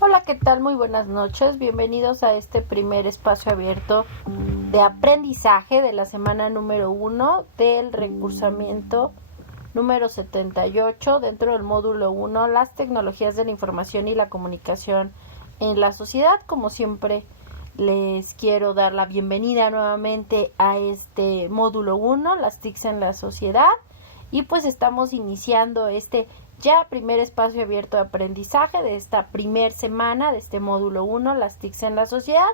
Hola, ¿qué tal? Muy buenas noches. Bienvenidos a este primer espacio abierto de aprendizaje de la semana número 1 del recursamiento número 78 dentro del módulo 1, las tecnologías de la información y la comunicación en la sociedad. Como siempre, les quiero dar la bienvenida nuevamente a este módulo 1, las TICs en la sociedad. Y pues estamos iniciando este ya primer espacio abierto de aprendizaje de esta primer semana de este módulo 1, las TICs en la sociedad.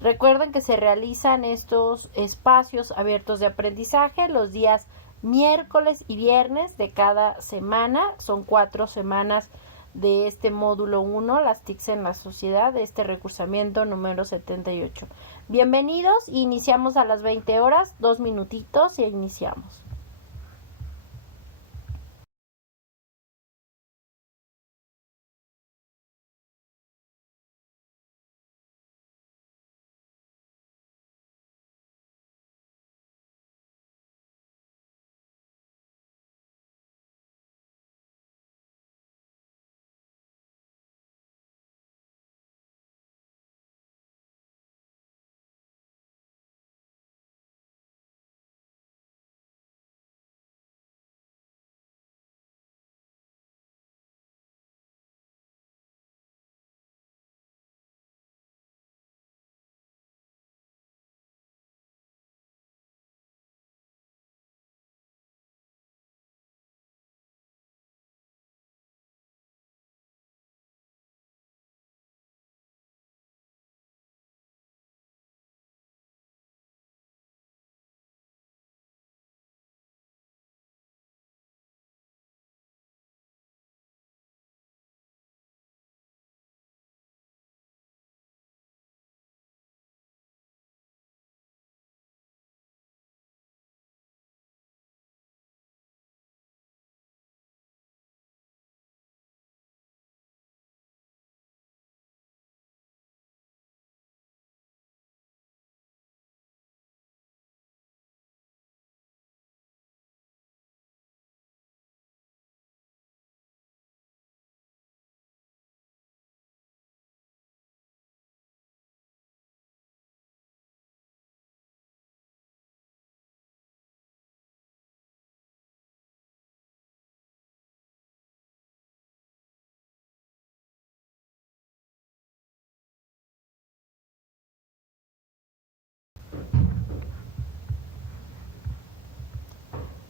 Recuerden que se realizan estos espacios abiertos de aprendizaje los días miércoles y viernes de cada semana. Son 4 semanas de este módulo 1, las TICs en la sociedad, de este recursamiento número 78. Bienvenidos, iniciamos a las 20 horas, 2 minutitos y iniciamos.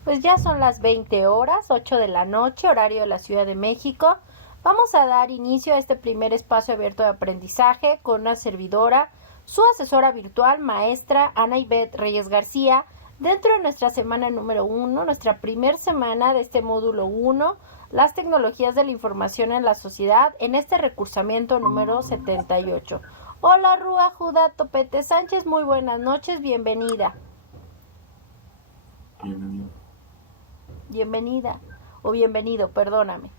Pues ya son las 20 horas, 8 de la noche, horario de la Ciudad de México. Vamos a dar inicio a este primer espacio abierto de aprendizaje con una servidora, su asesora virtual, maestra Ana Ivette Reyes García, dentro de nuestra semana número 1, nuestra primer semana de este módulo 1, las tecnologías de la información en la sociedad, en este recursamiento número 78. Hola, Rúa Judá Topete Sánchez, muy buenas noches, bienvenida. Bienvenido. Bienvenida o bienvenido, perdóname.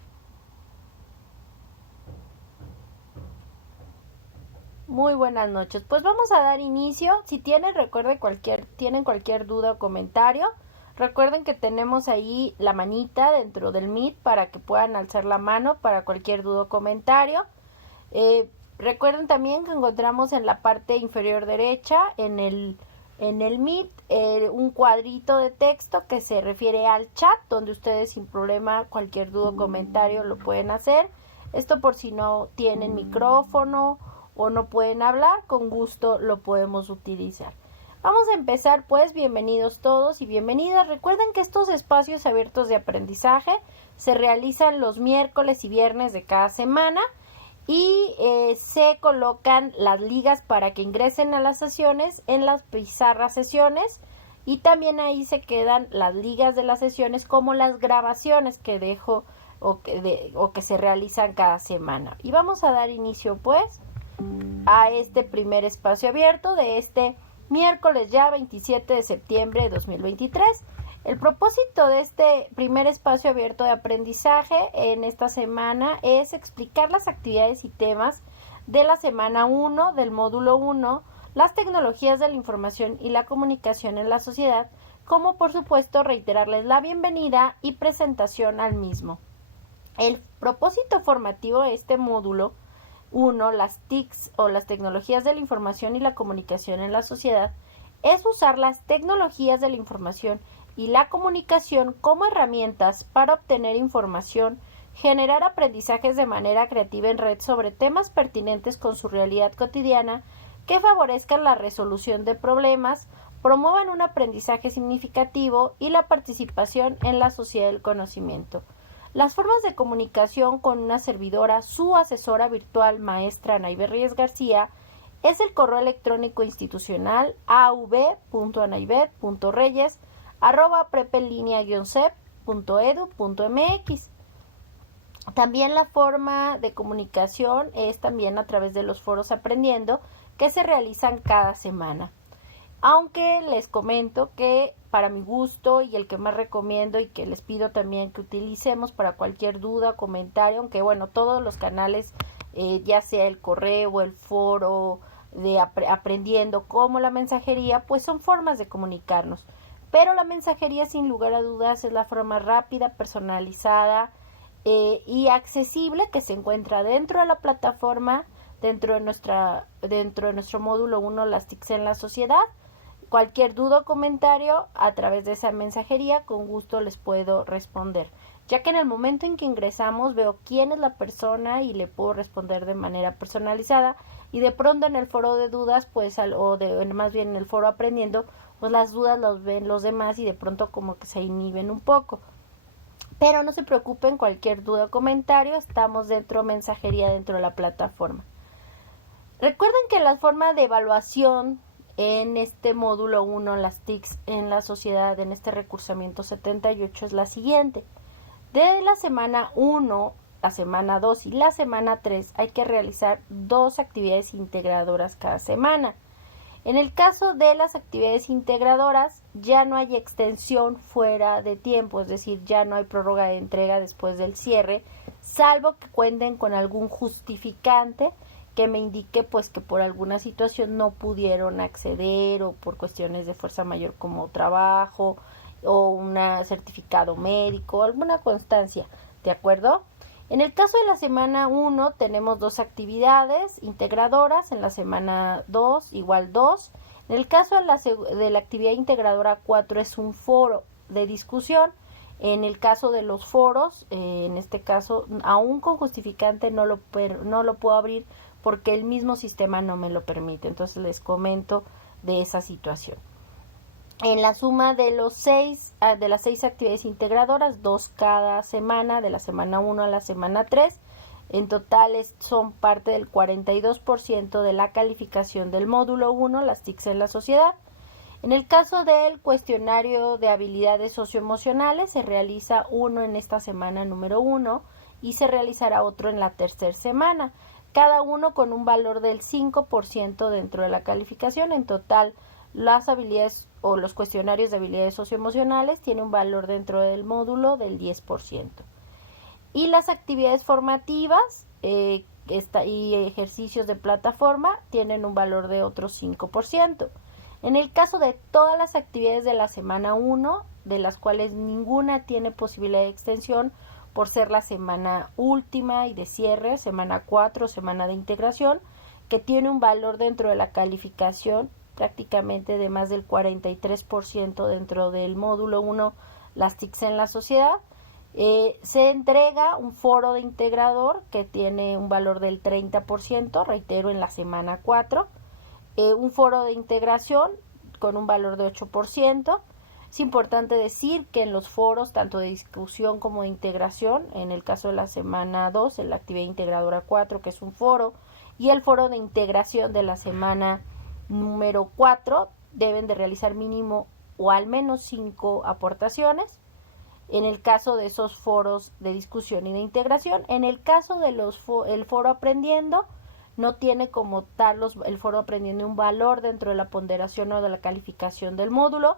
Muy buenas noches. Pues vamos a dar inicio. Si tienen, tienen cualquier duda o comentario, recuerden que tenemos ahí la manita dentro del Meet para que puedan alzar la mano para cualquier duda o comentario. Recuerden también que encontramos en la parte inferior derecha en el Meet un cuadrito de texto que se refiere al chat, donde ustedes sin problema cualquier duda o comentario lo pueden hacer. Esto por si no tienen micrófono o no pueden hablar, con gusto lo podemos utilizar. Vamos a empezar pues, bienvenidos todos y bienvenidas. Recuerden que estos espacios abiertos de aprendizaje se realizan los miércoles y viernes de cada semana y se colocan las ligas para que ingresen a las sesiones en las pizarras sesiones y también ahí se quedan las ligas de las sesiones como las grabaciones que dejo o que se realizan cada semana. Y vamos a dar inicio pues a este primer espacio abierto de este miércoles ya 27 de septiembre de 2023. El propósito de este primer espacio abierto de aprendizaje en esta semana es explicar las actividades y temas de la semana 1 del módulo 1, las tecnologías de la información y la comunicación en la sociedad, como por supuesto reiterarles la bienvenida y presentación al mismo. El propósito formativo de este módulo 1, las TICs o las tecnologías de la información y la comunicación en la sociedad, es usar las tecnologías de la información y la comunicación como herramientas para obtener información, generar aprendizajes de manera creativa en red sobre temas pertinentes con su realidad cotidiana, que favorezcan la resolución de problemas, promuevan un aprendizaje significativo y la participación en la sociedad del conocimiento. Las formas de comunicación con una servidora, su asesora virtual, maestra Anaibe Reyes García, es el correo electrónico institucional av.anaibet.reyes@prepelinea-cep.edu.mx. También la forma de comunicación es también a través de los foros aprendiendo que se realizan cada semana. Aunque les comento que para mi gusto y el que más recomiendo y que les pido también que utilicemos para cualquier duda, comentario, aunque bueno, todos los canales, ya sea el correo, el foro de aprendiendo como la mensajería, pues son formas de comunicarnos. Pero la mensajería sin lugar a dudas es la forma rápida, personalizada y accesible que se encuentra dentro de la plataforma, dentro de nuestro módulo 1, las TICs en la sociedad. Cualquier duda o comentario a través de esa mensajería, con gusto les puedo responder, ya que en el momento en que ingresamos veo quién es la persona y le puedo responder de manera personalizada, y de pronto en el foro de dudas, pues más bien en el foro aprendiendo, pues las dudas las ven los demás y de pronto como que se inhiben un poco. Pero no se preocupen, cualquier duda o comentario, estamos dentro mensajería dentro de la plataforma. Recuerden que la forma de evaluación en este módulo 1, las TICs en la sociedad, en este recursamiento 78, es la siguiente. De la semana 1, la semana 2 y la semana 3 hay que realizar 2 actividades integradoras cada semana. En el caso de las actividades integradoras, ya no hay extensión fuera de tiempo, es decir, ya no hay prórroga de entrega después del cierre, salvo que cuenten con algún justificante que me indique pues que por alguna situación no pudieron acceder, o por cuestiones de fuerza mayor como trabajo o un certificado médico, alguna constancia, ¿de acuerdo? En el caso de la semana 1 tenemos 2 actividades integradoras, en la semana 2 igual 2. En el caso de la actividad integradora 4 es un foro de discusión. En el caso de los foros, en este caso, aún con justificante no lo puedo abrir porque el mismo sistema no me lo permite. Entonces les comento de esa situación. En la suma de las 6 actividades integradoras, 2 cada semana, de la semana 1 a la semana 3, en total son parte del 42% de la calificación del módulo 1, las TICs en la sociedad. En el caso del cuestionario de habilidades socioemocionales, se realiza uno en esta semana número 1 y se realizará otro en la tercera semana, cada uno con un valor del 5% dentro de la calificación. En total, las habilidades o los cuestionarios de habilidades socioemocionales tienen un valor dentro del módulo del 10%. Y las actividades formativas y ejercicios de plataforma tienen un valor de otro 5%. En el caso de todas las actividades de la semana 1, de las cuales ninguna tiene posibilidad de extensión por ser la semana última y de cierre, semana 4, semana de integración, que tiene un valor dentro de la calificación prácticamente de más del 43% dentro del módulo 1, las TICs en la sociedad, se entrega un foro de integrador que tiene un valor del 30%, reitero, en la semana 4, un foro de integración con un valor de 8%. Es importante decir que en los foros, tanto de discusión como de integración, en el caso de la semana 2, en la actividad integradora 4, que es un foro, y el foro de integración de la semana número 4, deben de realizar mínimo o al menos 5 aportaciones. En el caso de esos foros de discusión y de integración, en el caso de el foro aprendiendo, no tiene como tal el foro aprendiendo un valor dentro de la ponderación o de la calificación del módulo,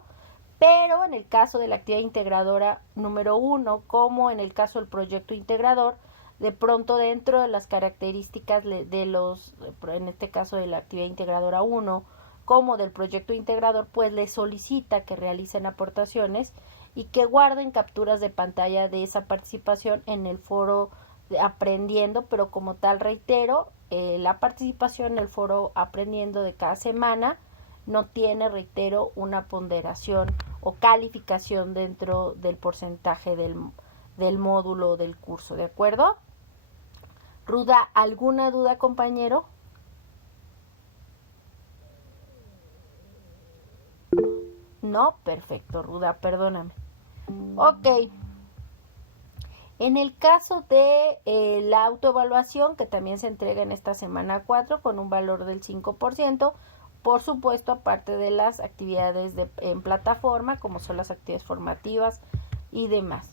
pero en el caso de la actividad integradora número 1, como en el caso del proyecto integrador, de pronto dentro de las características en este caso de la actividad integradora 1, como del proyecto integrador, pues les solicita que realicen aportaciones y que guarden capturas de pantalla de esa participación en el foro aprendiendo, pero como tal reitero, la participación en el foro aprendiendo de cada semana no tiene, reitero, una ponderación o calificación dentro del porcentaje del módulo del curso, ¿de acuerdo? Ruda, ¿alguna duda, compañero? No, perfecto, Ruda, perdóname. Ok. En el caso de la autoevaluación, que también se entrega en esta semana 4 con un valor del 5%, por supuesto, aparte de las actividades en plataforma, como son las actividades formativas y demás.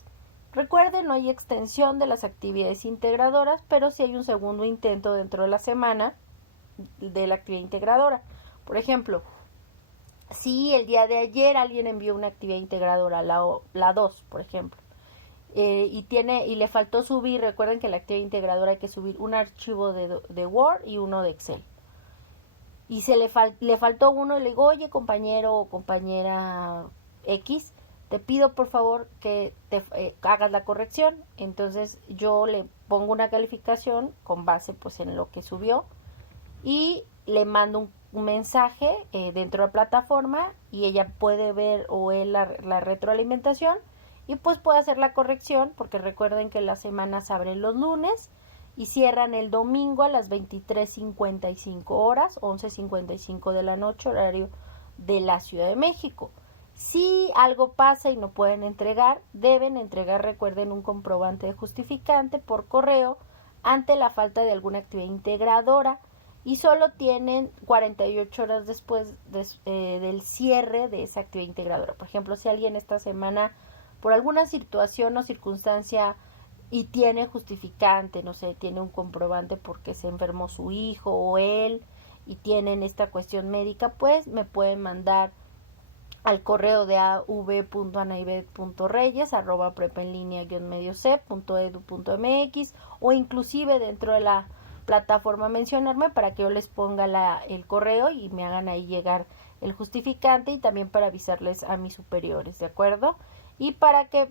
Recuerden, no hay extensión de las actividades integradoras, pero sí hay un segundo intento dentro de la semana de la actividad integradora. Por ejemplo, si el día de ayer alguien envió una actividad integradora, la 2, por ejemplo, y le faltó subir, recuerden que en la actividad integradora hay que subir un archivo de Word y uno de Excel. Y le faltó uno y le digo, oye, compañero o compañera X, te pido por favor que hagas la corrección. Entonces yo le pongo una calificación con base pues en lo que subió y le mando un mensaje dentro de la plataforma y ella puede ver o él la retroalimentación y pues puede hacer la corrección, porque recuerden que las semanas abren los lunes y cierran el domingo a las 23:55 horas, 11:55 de la noche, horario de la Ciudad de México. Si algo pasa y no pueden entregar, deben entregar, recuerden, un comprobante de justificante por correo ante la falta de alguna actividad integradora y solo tienen 48 horas después del cierre de esa actividad integradora. Por ejemplo, si alguien esta semana por alguna situación o circunstancia y tiene justificante, no sé, tiene un comprobante porque se enfermó su hijo o él y tienen esta cuestión médica, pues me pueden mandar al correo de av.anaivet.reyes@prepenlinea-mediocep.edu.mx o inclusive dentro de la plataforma mencionarme para que yo les ponga el correo y me hagan ahí llegar el justificante y también para avisarles a mis superiores, ¿de acuerdo? Y para que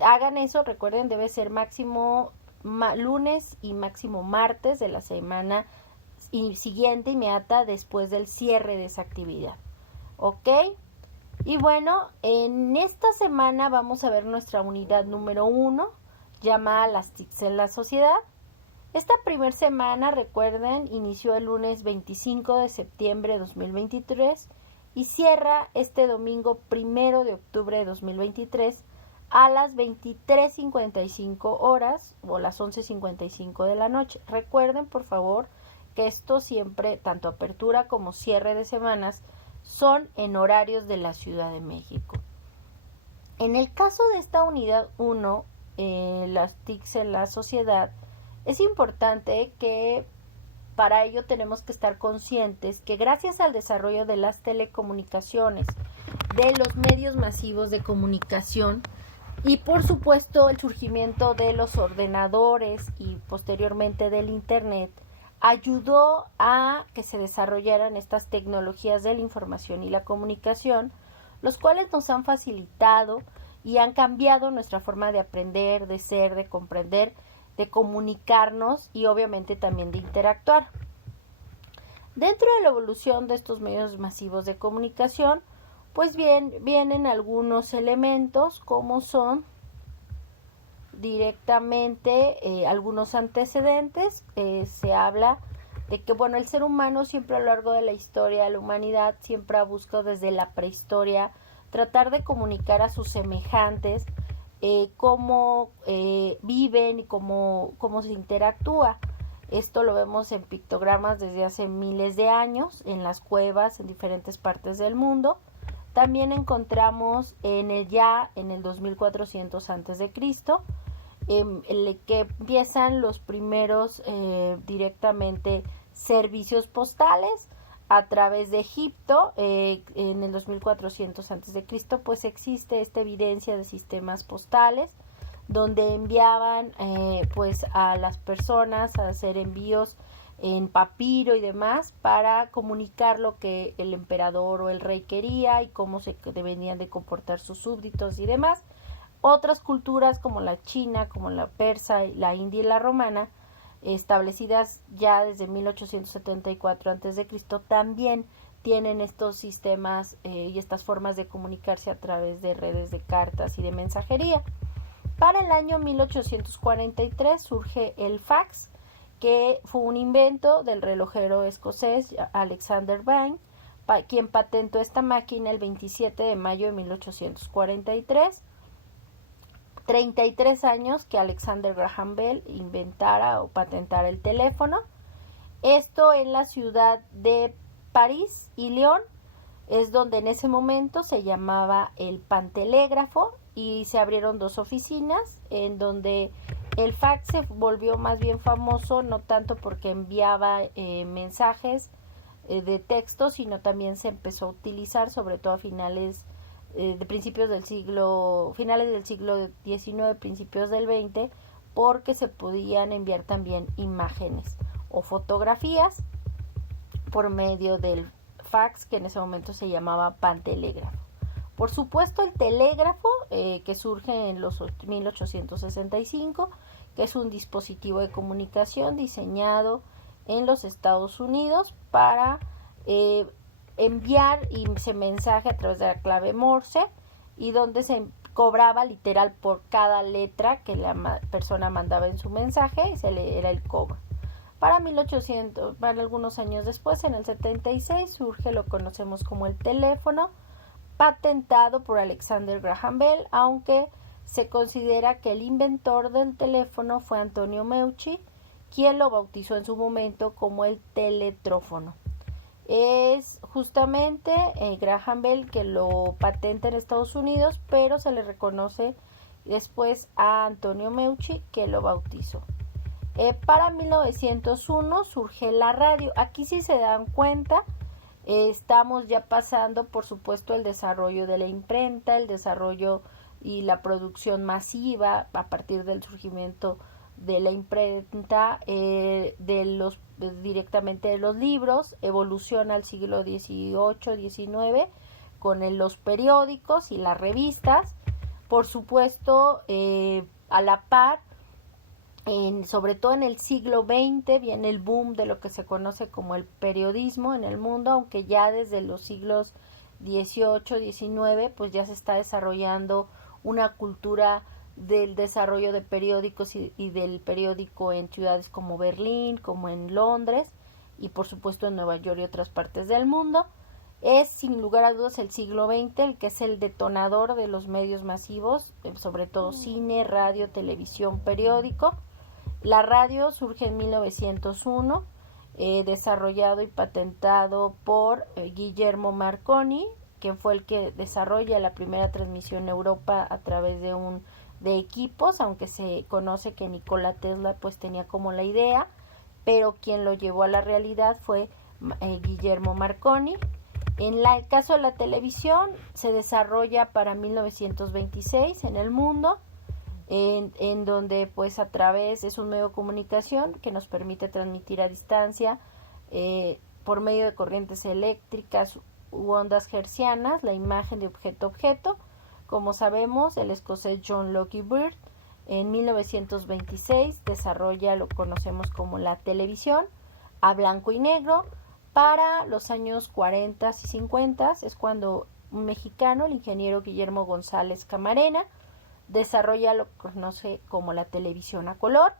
hagan eso, recuerden, debe ser máximo lunes y máximo martes de la semana siguiente inmediata después del cierre de esa actividad. ¿Ok? Y bueno, en esta semana vamos a ver nuestra unidad número 1, llamada las TICs en la sociedad. Esta primer semana, recuerden, inició el lunes 25 de septiembre de 2023 y cierra este domingo 1 de octubre de 2023 a las 23:55 horas o las 11:55 de la noche. Recuerden, por favor, que esto siempre, tanto apertura como cierre de semanas, son en horarios de la Ciudad de México. En el caso de esta unidad 1, las TICs en la sociedad, es importante que para ello tenemos que estar conscientes que gracias al desarrollo de las telecomunicaciones, de los medios masivos de comunicación y por supuesto el surgimiento de los ordenadores y posteriormente del Internet, ayudó a que se desarrollaran estas tecnologías de la información y la comunicación, los cuales nos han facilitado y han cambiado nuestra forma de aprender, de ser, de comprender, de comunicarnos y obviamente también de interactuar. Dentro de la evolución de estos medios masivos de comunicación, pues bien, vienen algunos elementos como son directamente algunos antecedentes. Se habla de que bueno, el ser humano siempre a lo largo de la historia de la humanidad siempre ha buscado desde la prehistoria tratar de comunicar a sus semejantes cómo viven y cómo se interactúa. Esto lo vemos en pictogramas desde hace miles de años, en las cuevas, en diferentes partes del mundo. También encontramos en el 2400 a.C., el que empiezan los primeros directamente servicios postales a través de Egipto. En el 2400 a.C. pues existe esta evidencia de sistemas postales donde enviaban pues a las personas a hacer envíos en papiro y demás para comunicar lo que el emperador o el rey quería y cómo se debían de comportar sus súbditos y demás. Otras culturas como la china, como la persa, la india y la romana, establecidas ya desde 1874 a.C., también tienen estos sistemas y estas formas de comunicarse a través de redes de cartas y de mensajería. Para el año 1843 surge el fax, que fue un invento del relojero escocés Alexander Bain, quien patentó esta máquina el 27 de mayo de 1843. 33 años que Alexander Graham Bell inventara o patentara el teléfono. Esto en la ciudad de París y León es donde en ese momento se llamaba el Pantelégrafo, y se abrieron 2 oficinas en donde el fax se volvió más bien famoso, no tanto porque enviaba mensajes de texto, sino también se empezó a utilizar sobre todo a finales del siglo XIX, principios del XX, porque se podían enviar también imágenes o fotografías por medio del fax, que en ese momento se llamaba pantelégrafo. Por supuesto, el telégrafo, que surge en los 1865, que es un dispositivo de comunicación diseñado en los Estados Unidos para enviar ese mensaje a través de la clave Morse, y donde se cobraba literal por cada letra que la persona mandaba en su mensaje, era el cobro. Para algunos años después, en el 76, surge lo que conocemos como el teléfono, patentado por Alexander Graham Bell, aunque se considera que el inventor del teléfono fue Antonio Meucci, quien lo bautizó en su momento como el teletrófono. Es justamente Graham Bell que lo patenta en Estados Unidos, pero se le reconoce después a Antonio Meucci, que lo bautizó. Para 1901 surge la radio. Aquí, si se dan cuenta, estamos ya pasando, por supuesto, el desarrollo de la imprenta, el desarrollo y la producción masiva a partir del surgimiento de la imprenta, directamente de los libros. Evoluciona al siglo XVIII, XIX con los periódicos y las revistas. Por supuesto, a la par, sobre todo en el siglo XX, viene el boom de lo que se conoce como el periodismo en el mundo, aunque ya desde los siglos XVIII, XIX, pues ya se está desarrollando una cultura del desarrollo de periódicos y del periódico en ciudades como Berlín, como en Londres, y por supuesto en Nueva York y otras partes del mundo. Es sin lugar a dudas el siglo XX el que es el detonador de los medios masivos, sobre todo cine, radio, televisión, periódico. La radio surge en 1901, desarrollado y patentado por Guillermo Marconi, quien fue el que desarrolla la primera transmisión en Europa a través de equipos, aunque se conoce que Nikola Tesla pues tenía como la idea, pero quien lo llevó a la realidad fue Guillermo Marconi. En el caso de la televisión, se desarrolla para 1926 en el mundo, en donde pues a través es un medio de comunicación que nos permite transmitir a distancia por medio de corrientes eléctricas u ondas hertzianas la imagen de objeto a objeto. Como sabemos, el escocés John Logie Baird en 1926 desarrolla lo que conocemos como la televisión a blanco y negro. Para los años 40 y 50 es cuando un mexicano, el ingeniero Guillermo González Camarena, desarrolla lo que conoce como la televisión a color.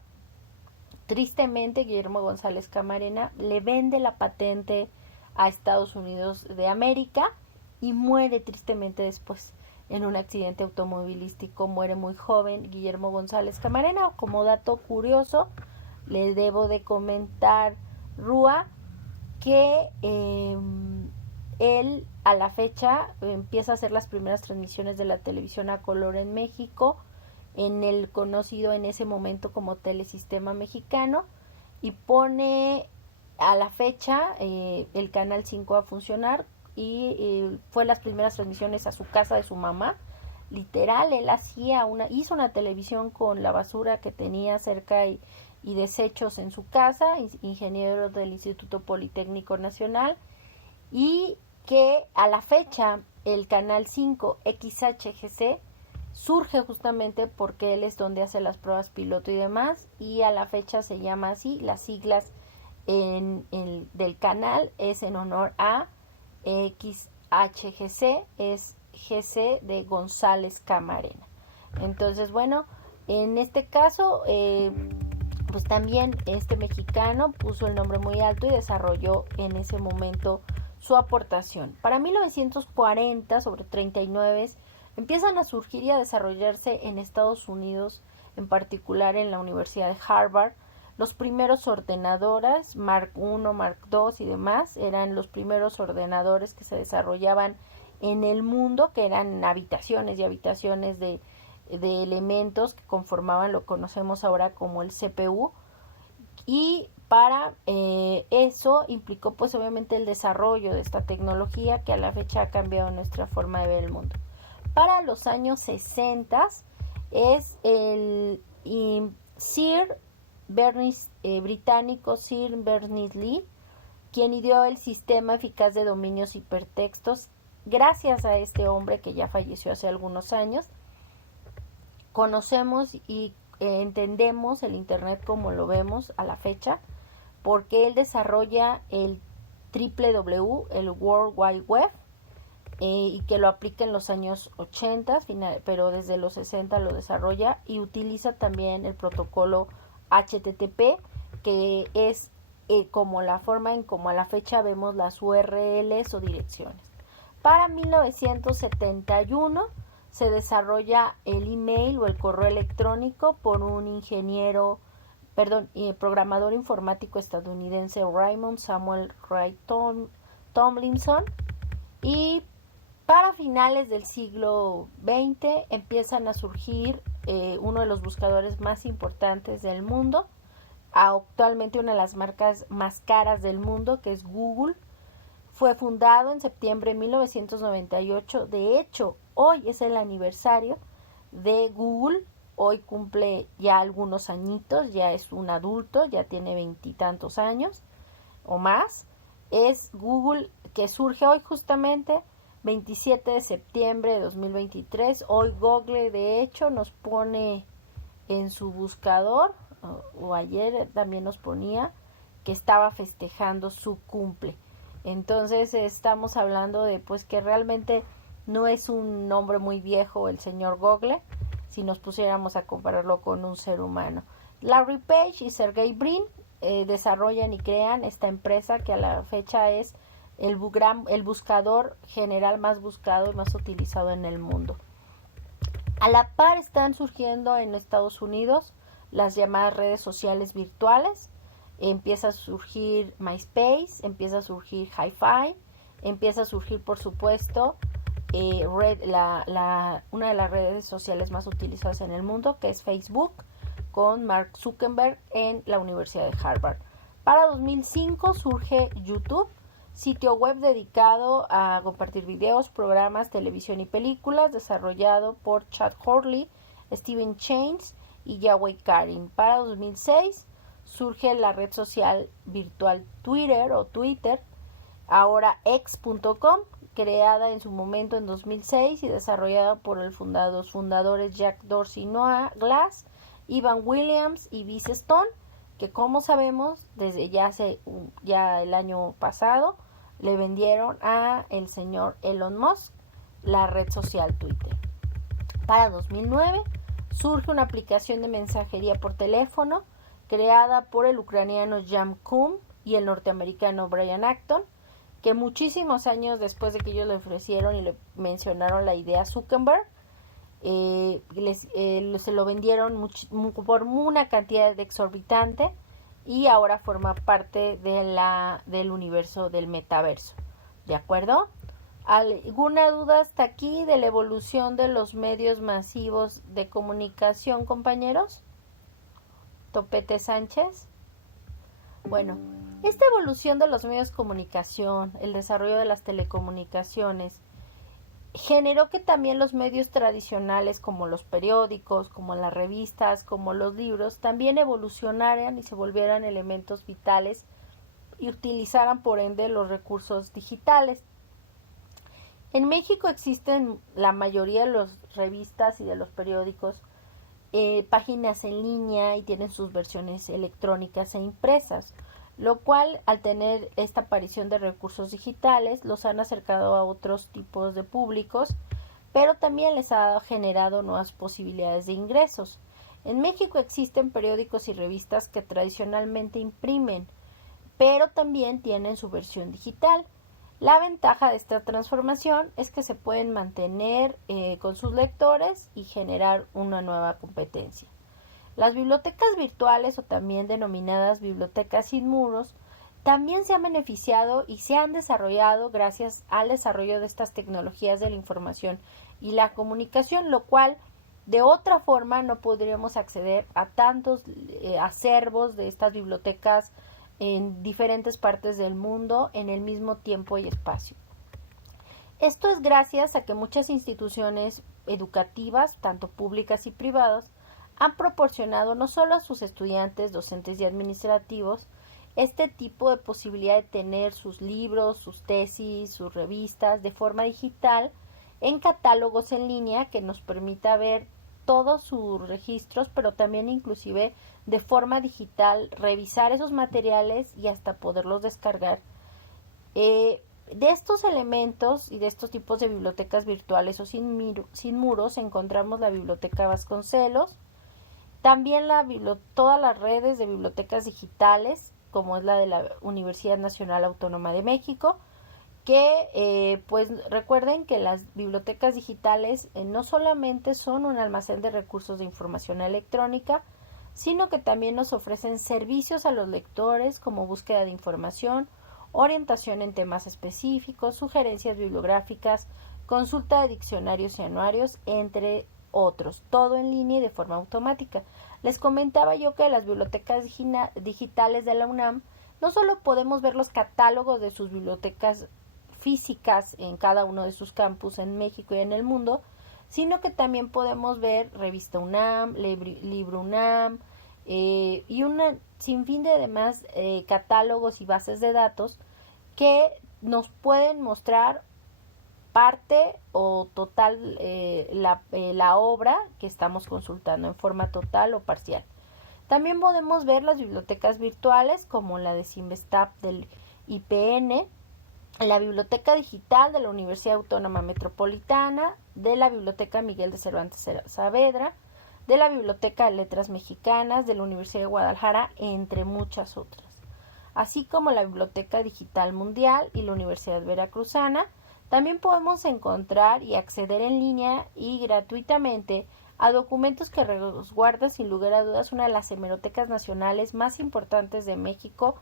Tristemente, Guillermo González Camarena le vende la patente a Estados Unidos de América y muere tristemente después en un accidente automovilístico. Muere muy joven Guillermo González Camarena. Como dato curioso, le debo de comentar, Rúa, que él a la fecha empieza a hacer las primeras transmisiones de la televisión a color en México, en el conocido en ese momento como Telesistema Mexicano, y pone a la fecha el Canal 5 a funcionar, y fue las primeras transmisiones a su casa de su mamá. Literal, él hizo una televisión con la basura que tenía cerca y desechos en su casa, ingeniero del Instituto Politécnico Nacional, y que a la fecha el Canal 5 XHGC surge justamente porque él es donde hace las pruebas piloto y demás, y a la fecha se llama así. Las siglas del canal es en honor a XHGC, es GC de González Camarena. Entonces, bueno, en este caso, pues también este mexicano puso el nombre muy alto y desarrolló en ese momento su aportación. Para 1940, sobre 39, empiezan a surgir y a desarrollarse en Estados Unidos, en particular en la Universidad de Harvard, los primeros ordenadores, Mark I, Mark II y demás, eran los primeros ordenadores que se desarrollaban en el mundo, que eran habitaciones y habitaciones de elementos que conformaban lo que conocemos ahora como el CPU, y para eso implicó pues obviamente el desarrollo de esta tecnología que a la fecha ha cambiado nuestra forma de ver el mundo. Para los años 60 es el Sir británico Sir Berners-Lee quien ideó el sistema eficaz de dominios hipertextos. Gracias a este hombre que ya falleció hace algunos años, conocemos y entendemos el Internet como lo vemos a la fecha, porque él desarrolla el www, el World Wide Web, y que lo aplica en los años 80, pero desde los 60 lo desarrolla, y utiliza también el protocolo HTTP, que es como la forma en como a la fecha vemos las URLs o direcciones. Para 1971 se desarrolla el email o el correo electrónico por un programador informático estadounidense, Raymond Samuel Wright Tomlinson, y para finales del siglo XX empiezan a surgir uno de los buscadores más importantes del mundo, actualmente una de las marcas más caras del mundo, que es Google. Fue fundado en septiembre de 1998. De hecho, hoy es el aniversario de Google. Hoy cumple ya algunos añitos, ya es un adulto, ya tiene 20 y tantos años o más. Es Google, que surge hoy justamente 27 de septiembre de 2023. Hoy Google de hecho nos pone en su buscador, o ayer también nos ponía que estaba festejando su cumple. Entonces estamos hablando de pues que realmente no es un nombre muy viejo el señor Google, si nos pusiéramos a compararlo con un ser humano. Larry Page y Sergey Brin desarrollan y crean esta empresa que a la fecha es el buscador general más buscado y más utilizado en el mundo. A la par están surgiendo en Estados Unidos las llamadas redes sociales virtuales. Empieza a surgir MySpace, empieza a surgir Hi-Fi, empieza a surgir por supuesto una de las redes sociales más utilizadas en el mundo, que es Facebook, con Mark Zuckerberg en la Universidad de Harvard. Para 2005 surge YouTube, sitio web dedicado a compartir videos, programas, televisión y películas, desarrollado por Chad Hurley, Steven Chains y Yahweh Karin. Para 2006 surge la red social virtual Twitter, ahora X.com, creada en su momento en 2006 y desarrollada por los fundadores Jack Dorsey, Noah Glass, Ivan Williams y Biz Stone, que como sabemos desde ya el año pasado le vendieron a el señor Elon Musk la red social Twitter. Para 2009 surge una aplicación de mensajería por teléfono creada por el ucraniano Jan Koum y el norteamericano Brian Acton, que muchísimos años después de que ellos le ofrecieron y le mencionaron la idea a Zuckerberg, se lo vendieron por una cantidad exorbitante, y ahora forma parte del universo del metaverso. ¿De acuerdo? ¿Alguna duda hasta aquí de la evolución de los medios masivos de comunicación, compañeros? Topete Sánchez. Bueno, esta evolución de los medios de comunicación, el desarrollo de las telecomunicaciones, generó que también los medios tradicionales como los periódicos, como las revistas, como los libros, también evolucionaran y se volvieran elementos vitales y utilizaran por ende los recursos digitales. En México existen la mayoría de las revistas y de los periódicos páginas en línea y tienen sus versiones electrónicas e impresas, lo cual al tener esta aparición de recursos digitales los han acercado a otros tipos de públicos, pero también les ha generado nuevas posibilidades de ingresos. En México existen periódicos y revistas que tradicionalmente imprimen, pero también tienen su versión digital. La ventaja de esta transformación es que se pueden mantener con sus lectores y generar una nueva competencia. Las bibliotecas virtuales, o también denominadas bibliotecas sin muros, también se han beneficiado y se han desarrollado gracias al desarrollo de estas tecnologías de la información y la comunicación, lo cual de otra forma no podríamos acceder a tantos acervos de estas bibliotecas en diferentes partes del mundo en el mismo tiempo y espacio. Esto es gracias a que muchas instituciones educativas, tanto públicas y privadas, han proporcionado no solo a sus estudiantes, docentes y administrativos este tipo de posibilidad de tener sus libros, sus tesis, sus revistas de forma digital en catálogos en línea que nos permita ver todos sus registros, pero también inclusive de forma digital revisar esos materiales y hasta poderlos descargar. De estos elementos y de estos tipos de bibliotecas virtuales o sin muros encontramos la Biblioteca Vasconcelos, también todas las redes de bibliotecas digitales, como es la de la Universidad Nacional Autónoma de México, que pues recuerden que las bibliotecas digitales no solamente son un almacén de recursos de información electrónica, sino que también nos ofrecen servicios a los lectores como búsqueda de información, orientación en temas específicos, sugerencias bibliográficas, consulta de diccionarios y anuarios, entre otros, todo en línea y de forma automática. Les comentaba yo que las bibliotecas digitales de la UNAM no solo podemos ver los catálogos de sus bibliotecas físicas en cada uno de sus campus en México y en el mundo, sino que también podemos ver Revista UNAM, Libro UNAM y un sinfín de demás catálogos y bases de datos que nos pueden mostrar parte o total la obra que estamos consultando en forma total o parcial. También podemos ver las bibliotecas virtuales como la de Cinvestav del IPN, la Biblioteca Digital de la Universidad Autónoma Metropolitana, de la Biblioteca Miguel de Cervantes Saavedra, de la Biblioteca de Letras Mexicanas, de la Universidad de Guadalajara, entre muchas otras, así como la Biblioteca Digital Mundial y la Universidad Veracruzana. También podemos encontrar y acceder en línea y gratuitamente a documentos que resguardan sin lugar a dudas una de las hemerotecas nacionales más importantes de México,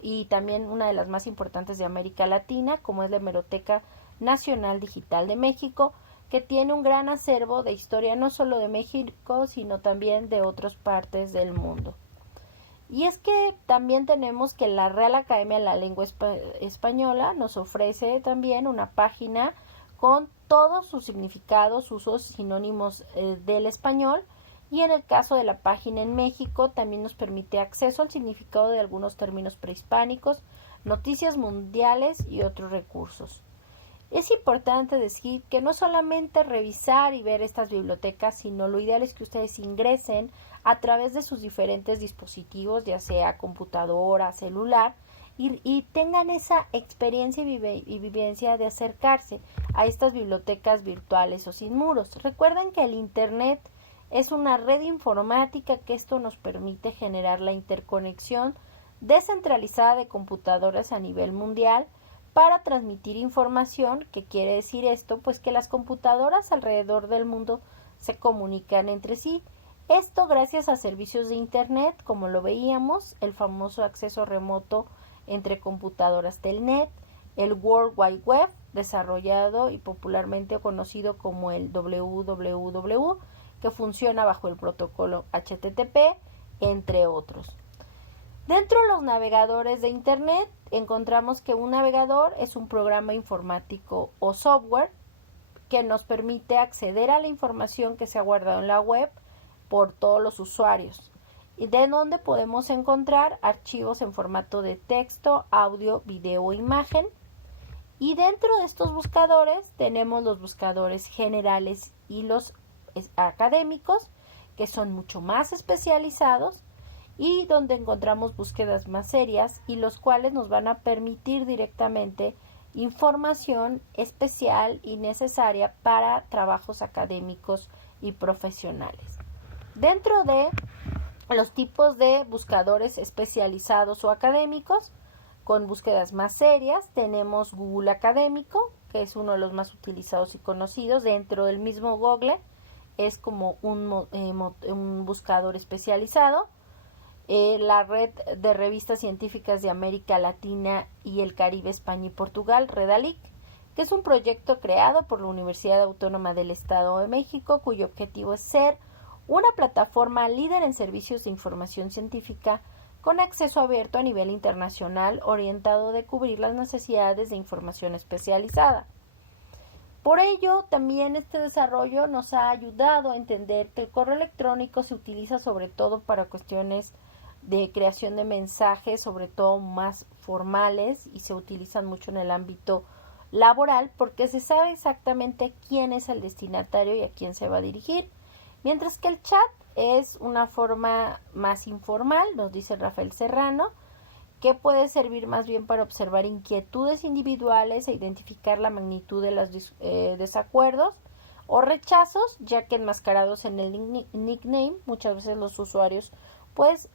y también una de las más importantes de América Latina, como es la Hemeroteca Nacional Digital de México, que tiene un gran acervo de historia no solo de México, sino también de otras partes del mundo. Y es que también tenemos que la Real Academia de la Lengua Española nos ofrece también una página con todos sus significados, usos, sinónimos del español, y en el caso de la página en México también nos permite acceso al significado de algunos términos prehispánicos, noticias mundiales y otros recursos. Es importante decir que no solamente revisar y ver estas bibliotecas, sino lo ideal es que ustedes ingresen a través de sus diferentes dispositivos, ya sea computadora, celular, y tengan esa experiencia y vivencia de acercarse a estas bibliotecas virtuales o sin muros. Recuerden que el Internet es una red informática que esto nos permite generar la interconexión descentralizada de computadoras a nivel mundial para transmitir información. ¿Qué quiere decir esto? Pues que las computadoras alrededor del mundo se comunican entre sí. Esto gracias a servicios de Internet, como lo veíamos, el famoso acceso remoto entre computadoras Telnet, el World Wide Web, desarrollado y popularmente conocido como el WWW, que funciona bajo el protocolo HTTP, entre otros. Dentro de los navegadores de Internet encontramos que un navegador es un programa informático o software que nos permite acceder a la información que se ha guardado en la web por todos los usuarios, y de donde podemos encontrar archivos en formato de texto, audio, video o imagen. Y dentro de estos buscadores tenemos los buscadores generales y los académicos, que son mucho más especializados y donde encontramos búsquedas más serias y los cuales nos van a permitir directamente información especial y necesaria para trabajos académicos y profesionales. Dentro de los tipos de buscadores especializados o académicos, con búsquedas más serias, tenemos Google Académico, que es uno de los más utilizados y conocidos. Dentro del mismo Google es como un buscador especializado. La red de revistas científicas de América Latina y el Caribe, España y Portugal, Redalic, que es un proyecto creado por la Universidad Autónoma del Estado de México, cuyo objetivo es ser una plataforma líder en servicios de información científica con acceso abierto a nivel internacional, orientado a cubrir las necesidades de información especializada. Por ello, también este desarrollo nos ha ayudado a entender que el correo electrónico se utiliza sobre todo para cuestiones de creación de mensajes, sobre todo más formales, y se utilizan mucho en el ámbito laboral porque se sabe exactamente quién es el destinatario y a quién se va a dirigir, mientras que el chat es una forma más informal, nos dice Rafael Serrano, que puede servir más bien para observar inquietudes individuales e identificar la magnitud de los desacuerdos o rechazos, ya que enmascarados en el nickname, muchas veces los usuarios pues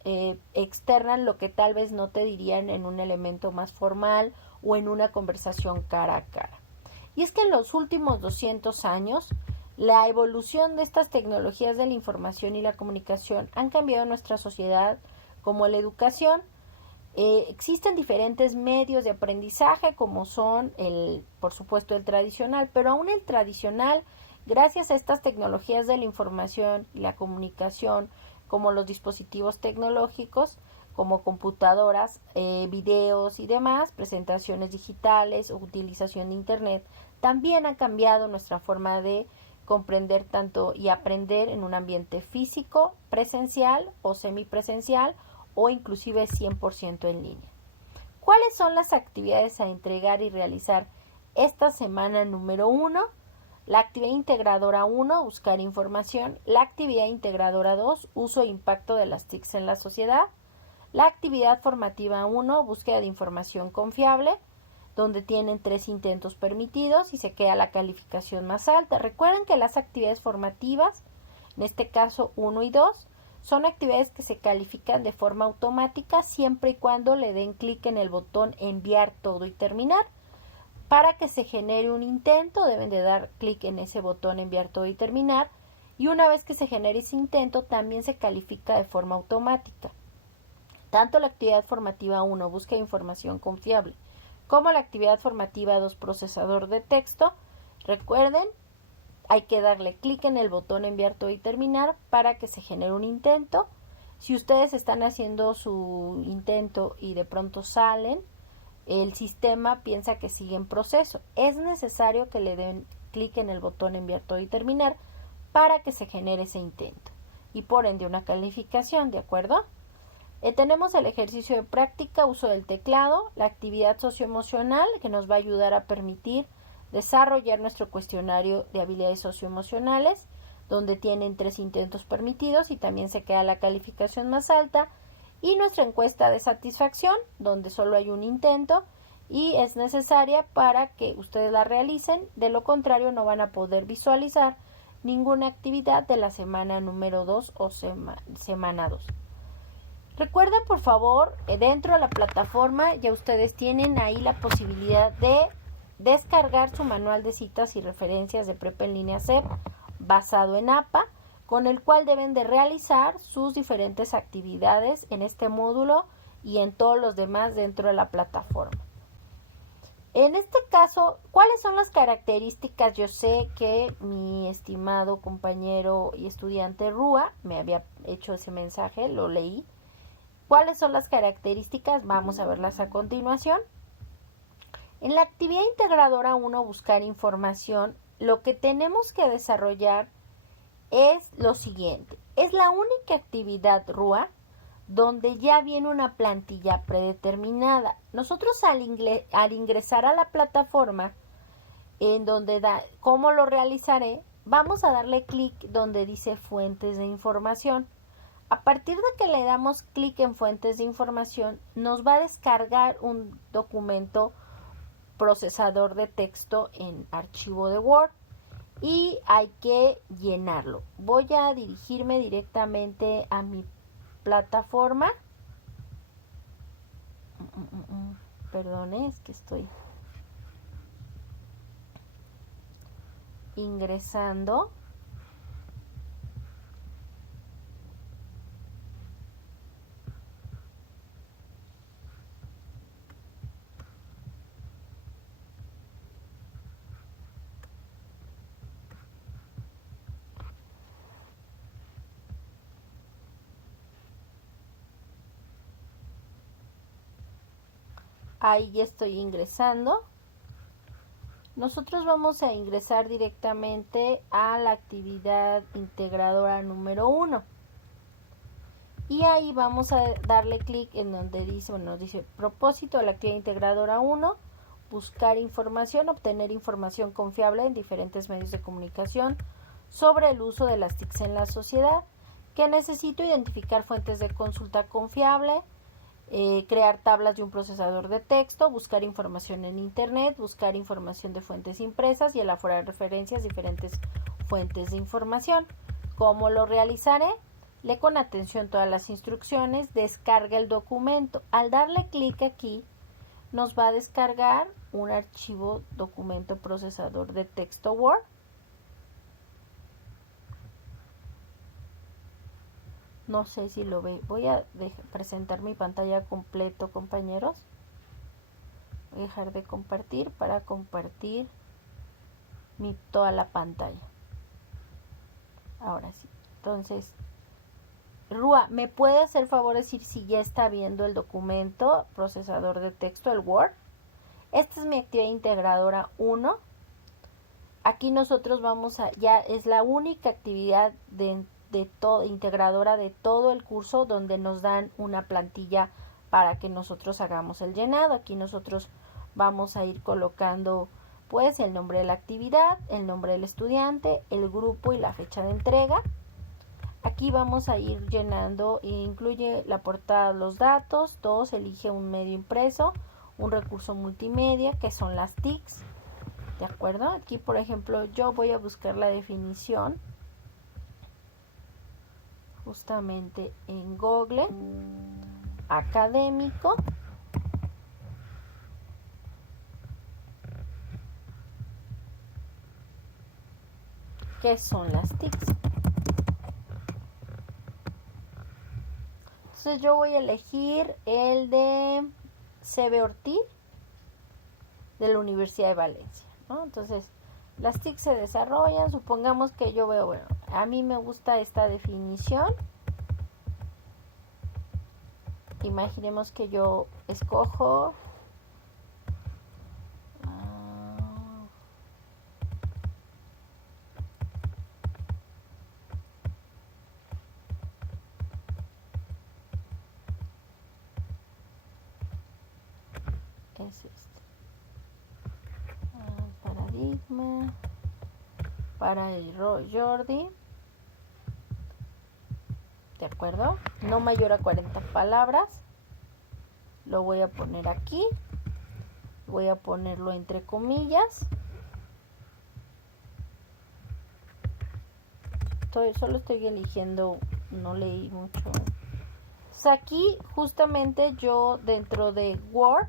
externan lo que tal vez no te dirían en un elemento más formal o en una conversación cara a cara. Y es que en los últimos 200 años, la evolución de estas tecnologías de la información y la comunicación han cambiado nuestra sociedad, como la educación. Existen diferentes medios de aprendizaje, como son por supuesto el tradicional, pero aún el tradicional, gracias a estas tecnologías de la información y la comunicación, como los dispositivos tecnológicos, como computadoras, videos y demás, presentaciones digitales o utilización de Internet, también han cambiado nuestra forma de comprender tanto y aprender en un ambiente físico, presencial o semipresencial o inclusive 100% en línea. ¿Cuáles son las actividades a entregar y realizar esta semana número 1? La actividad integradora 1, buscar información. La actividad integradora 2, uso e impacto de las TICs en la sociedad. La actividad formativa 1, búsqueda de información confiable, donde tienen 3 intentos permitidos y se queda la calificación más alta. Recuerden que las actividades formativas, en este caso 1 y 2, son actividades que se califican de forma automática siempre y cuando le den clic en el botón enviar todo y terminar. Para que se genere un intento deben de dar clic en ese botón enviar todo y terminar, y una vez que se genere ese intento también se califica de forma automática. Tanto la actividad formativa 1, búsqueda de información confiable, como la actividad formativa 2, procesador de texto, recuerden, hay que darle clic en el botón enviar todo y terminar para que se genere un intento. Si ustedes están haciendo su intento y de pronto salen, el sistema piensa que sigue en proceso. Es necesario que le den clic en el botón enviar todo y terminar para que se genere ese intento y por ende una calificación, ¿de acuerdo? Tenemos el ejercicio de práctica, uso del teclado, la actividad socioemocional que nos va a ayudar a permitir desarrollar nuestro cuestionario de habilidades socioemocionales, donde tienen 3 intentos permitidos y también se queda la calificación más alta, y nuestra encuesta de satisfacción, donde solo hay un intento y es necesaria para que ustedes la realicen, de lo contrario no van a poder visualizar ninguna actividad de la semana número 2 o semana 2. Recuerden, por favor, dentro de la plataforma ya ustedes tienen ahí la posibilidad de descargar su manual de citas y referencias de Prepa en línea CEP basado en APA, con el cual deben de realizar sus diferentes actividades en este módulo y en todos los demás dentro de la plataforma. En este caso, ¿cuáles son las características? Yo sé que mi estimado compañero y estudiante Rúa me había hecho ese mensaje, lo leí. ¿Cuáles son las características? Vamos a verlas a continuación. En la actividad integradora 1, buscar información, lo que tenemos que desarrollar es lo siguiente. Es la única actividad RUA donde ya viene una plantilla predeterminada. Nosotros al ingresar a la plataforma, en donde da cómo lo realizaré, vamos a darle clic donde dice fuentes de información. A partir de que le damos clic en fuentes de información, nos va a descargar un documento procesador de texto en archivo de Word y hay que llenarlo. Voy a dirigirme directamente a mi plataforma. Perdón, es que estoy ingresando. Ahí ya estoy ingresando. Nosotros vamos a ingresar directamente a la actividad integradora número 1. Y ahí vamos a darle clic en donde dice, nos dice propósito de la actividad integradora 1, buscar información, obtener información confiable en diferentes medios de comunicación sobre el uso de las TICs en la sociedad, que necesito identificar fuentes de consulta confiable, crear tablas de un procesador de texto, buscar información en internet, buscar información de fuentes impresas y elaborar referencias a diferentes fuentes de información. ¿Cómo lo realizaré? Lee con atención todas las instrucciones, descarga el documento. Al darle clic aquí, nos va a descargar un archivo documento procesador de texto Word. No sé si lo ve. Voy a presentar mi pantalla completo, compañeros. Voy a dejar de compartir para compartir toda la pantalla. Ahora sí. Entonces, Rúa, ¿me puede hacer favor de decir si ya está viendo el documento procesador de texto, el Word? Esta es mi actividad integradora 1. Aquí nosotros vamos a, ya es la única actividad integradora de todo el curso donde nos dan una plantilla para que nosotros hagamos el llenado. Aquí nosotros vamos a ir colocando pues el nombre de la actividad, el nombre del estudiante, el grupo y la fecha de entrega. Aquí vamos a ir llenando, incluye la portada, los datos. 2, elige un medio impreso, un recurso multimedia, que son las TICs, ¿de acuerdo? Aquí, por ejemplo, yo voy a buscar la definición justamente en Google académico. ¿Qué son las TICs? Entonces yo voy a elegir el de C.B. Ortiz de la Universidad de Valencia, ¿no? Entonces las TICs se desarrollan, supongamos que yo veo, bueno, a mí me gusta esta definición. Imaginemos que yo escojo es este paradigma para el Jordi, ¿de acuerdo? No mayor a 40 palabras. Lo voy a poner aquí, voy a ponerlo entre comillas. Solo estoy eligiendo, no leí mucho. Pues aquí justamente yo dentro de Word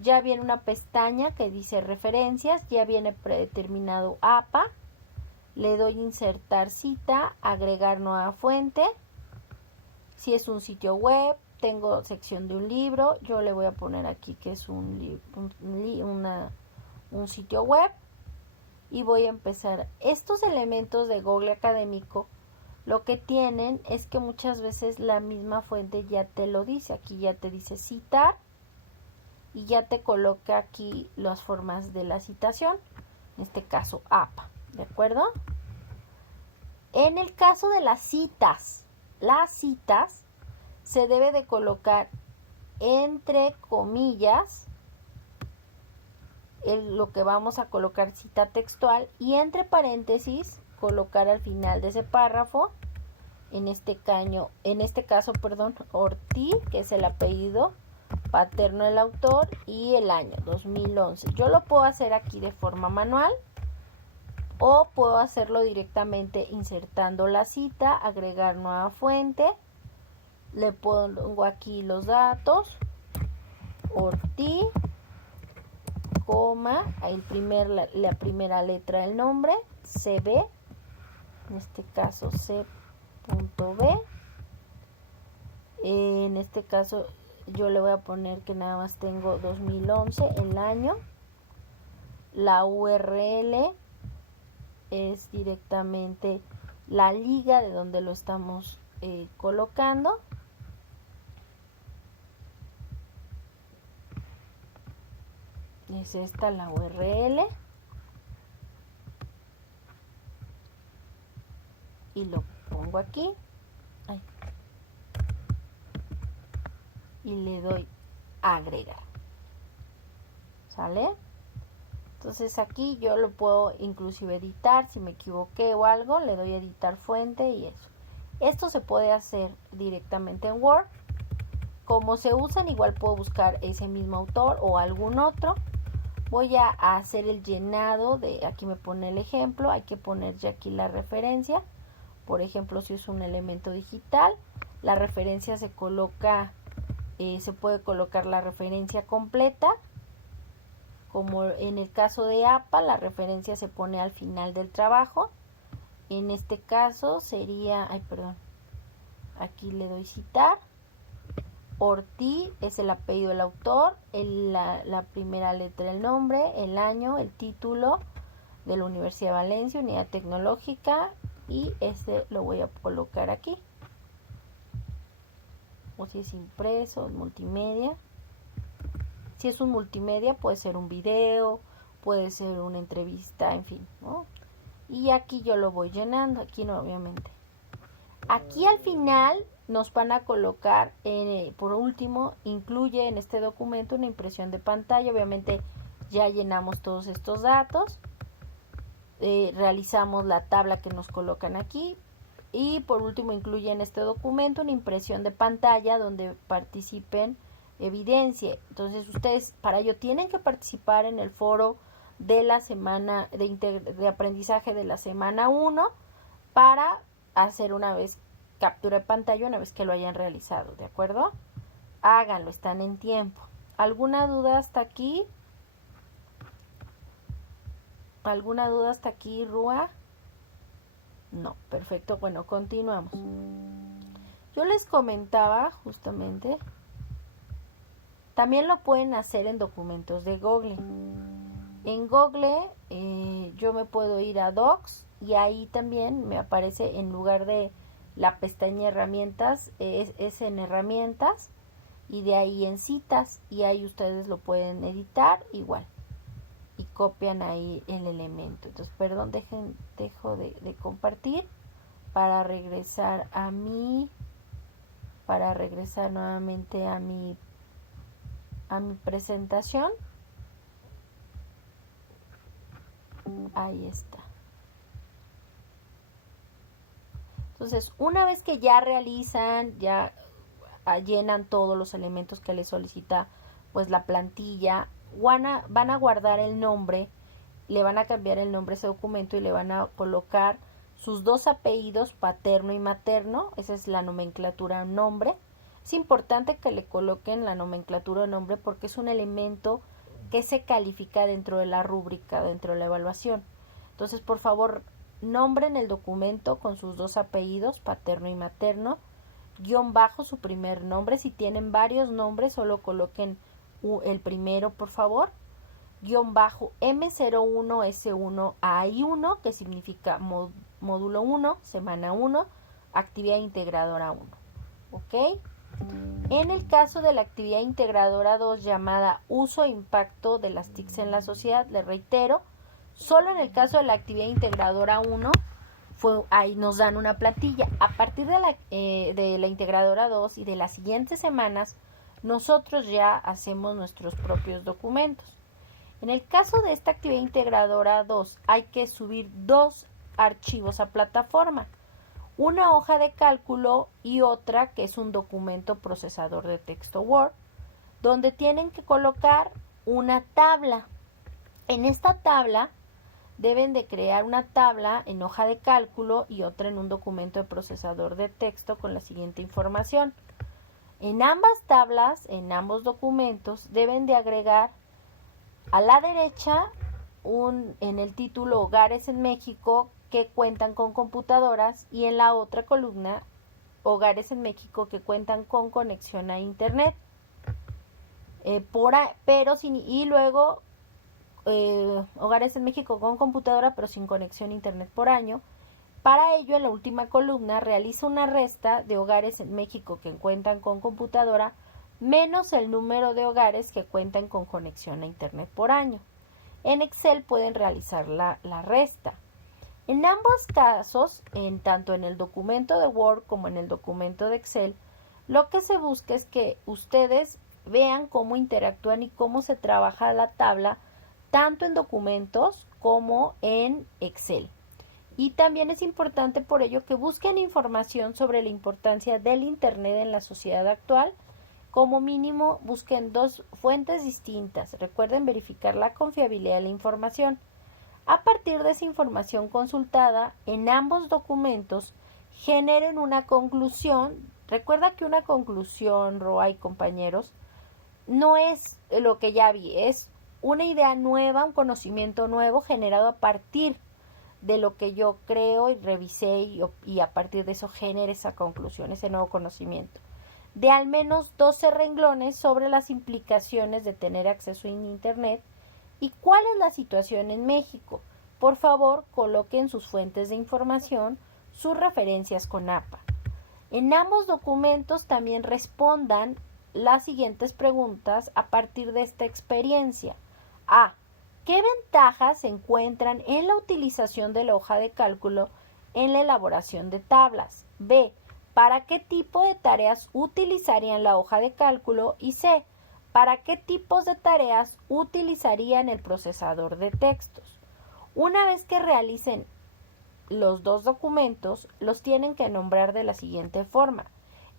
ya viene una pestaña que dice referencias, ya viene predeterminado APA. Le doy insertar cita, agregar nueva fuente. Si es un sitio web, tengo sección de un libro, yo le voy a poner aquí que es un sitio web y voy a empezar. Estos elementos de Google Académico lo que tienen es que muchas veces la misma fuente ya te lo dice. Aquí ya te dice citar y ya te coloca aquí las formas de la citación, en este caso APA, ¿de acuerdo? En el caso de las citas se debe de colocar entre comillas lo que vamos a colocar cita textual y entre paréntesis colocar al final de ese párrafo, en este caso, Ortiz, que es el apellido paterno del autor, y el año 2011. Yo lo puedo hacer aquí de forma manual o puedo hacerlo directamente insertando la cita, agregar nueva fuente, le pongo aquí los datos, Ortiz, coma, la primera letra del nombre, CB, en este caso C.B. En este caso yo le voy a poner que nada más tengo 2011, el año. La URL es directamente la liga de donde lo estamos colocando. Es esta la URL. Y lo pongo aquí. Ay. Y le doy a agregar. ¿Sale? Entonces aquí yo lo puedo inclusive editar. Si me equivoqué o algo, le doy a editar fuente y eso. Esto se puede hacer directamente en Word. Como se usan, igual puedo buscar ese mismo autor o algún otro. Voy a hacer el llenado de, aquí me pone el ejemplo, hay que poner ya aquí la referencia. Por ejemplo, si es un elemento digital, la referencia se coloca, se puede colocar la referencia completa. Como en el caso de APA, la referencia se pone al final del trabajo. En este caso sería, aquí le doy citar. Ortiz es el apellido del autor, la primera letra del nombre, el año, el título de la Universidad de Valencia, unidad tecnológica, y este lo voy a colocar aquí. O si es impreso, multimedia. Si es un multimedia, puede ser un video, puede ser una entrevista, en fin, ¿no? Y aquí yo lo voy llenando, aquí no, obviamente. Aquí al final nos van a colocar, por último, incluye en este documento una impresión de pantalla. Obviamente ya llenamos todos estos datos. Realizamos la tabla que nos colocan aquí. Y por último incluye en este documento una impresión de pantalla donde participen evidencia. Entonces ustedes para ello tienen que participar en el foro de la semana de aprendizaje de la semana 1 para hacer una vez captura de pantalla una vez que lo hayan realizado, ¿de acuerdo? Háganlo, están en tiempo. ¿Alguna duda hasta aquí? ¿Alguna duda hasta aquí, Rúa? No, perfecto. Bueno, continuamos. Yo les comentaba justamente, también lo pueden hacer en documentos de Google. En Google yo me puedo ir a Docs y ahí también me aparece en lugar de la pestaña herramientas, es en herramientas y de ahí en citas y ahí ustedes lo pueden editar igual y copian ahí el elemento. Entonces, perdón, dejo de compartir para regresar nuevamente a mi presentación. Ahí está. Entonces, una vez que ya realizan, ya llenan todos los elementos que les solicita pues la plantilla, van a guardar el nombre, le van a cambiar el nombre a ese documento y le van a colocar sus dos apellidos, paterno y materno. Esa es la nomenclatura nombre. Es importante que le coloquen la nomenclatura nombre porque es un elemento que se califica dentro de la rúbrica, dentro de la evaluación. Entonces, por favor, nombren el documento con sus dos apellidos, paterno y materno, guión bajo su primer nombre. Si tienen varios nombres, solo coloquen el primero, por favor. Guión bajo M01S1AI1, que significa módulo 1, semana 1, actividad integradora 1. ¿Ok? En el caso de la actividad integradora 2 llamada uso e impacto de las TICs en la sociedad, les reitero, solo en el caso de la actividad integradora 1 ahí nos dan una plantilla. A partir de la integradora 2 y de las siguientes semanas, nosotros ya hacemos nuestros propios documentos. En el caso de esta actividad integradora 2, hay que subir 2 archivos a plataforma. Una hoja de cálculo y otra que es un documento procesador de texto Word, donde tienen que colocar una tabla. En esta tabla deben de crear una tabla en hoja de cálculo y otra en un documento de procesador de texto con la siguiente información. En ambas tablas, en ambos documentos, deben de agregar a la derecha en el título Hogares en México que cuentan con computadoras y en la otra columna Hogares en México que cuentan con conexión a internet. Y luego Hogares en México con computadora pero sin conexión a internet por año. Para ello, en la última columna realiza una resta de hogares en México que cuentan con computadora menos el número de hogares que cuentan con conexión a internet por año. En Excel pueden realizar la resta. En ambos casos, tanto en el documento de Word como en el documento de Excel, lo que se busca es que ustedes vean cómo interactúan y cómo se trabaja la tabla tanto en documentos como en Excel. Y también es importante por ello que busquen información sobre la importancia del Internet en la sociedad actual. Como mínimo, busquen 2 fuentes distintas. Recuerden verificar la confiabilidad de la información. A partir de esa información consultada, en ambos documentos, generen una conclusión. Recuerda que una conclusión, Roa y compañeros, no es lo que ya vi, es una idea nueva, un conocimiento nuevo generado a partir de lo que yo creo y revisé y a partir de eso genere esa conclusión, ese nuevo conocimiento. De al menos 12 renglones sobre las implicaciones de tener acceso a Internet y cuál es la situación en México. Por favor, coloquen sus fuentes de información, sus referencias con APA. En ambos documentos también respondan las siguientes preguntas a partir de esta experiencia. A. ¿Qué ventajas se encuentran en la utilización de la hoja de cálculo en la elaboración de tablas? B. ¿Para qué tipo de tareas utilizarían la hoja de cálculo? Y C. ¿Para qué tipos de tareas utilizarían el procesador de textos? Una vez que realicen los 2 documentos, los tienen que nombrar de la siguiente forma.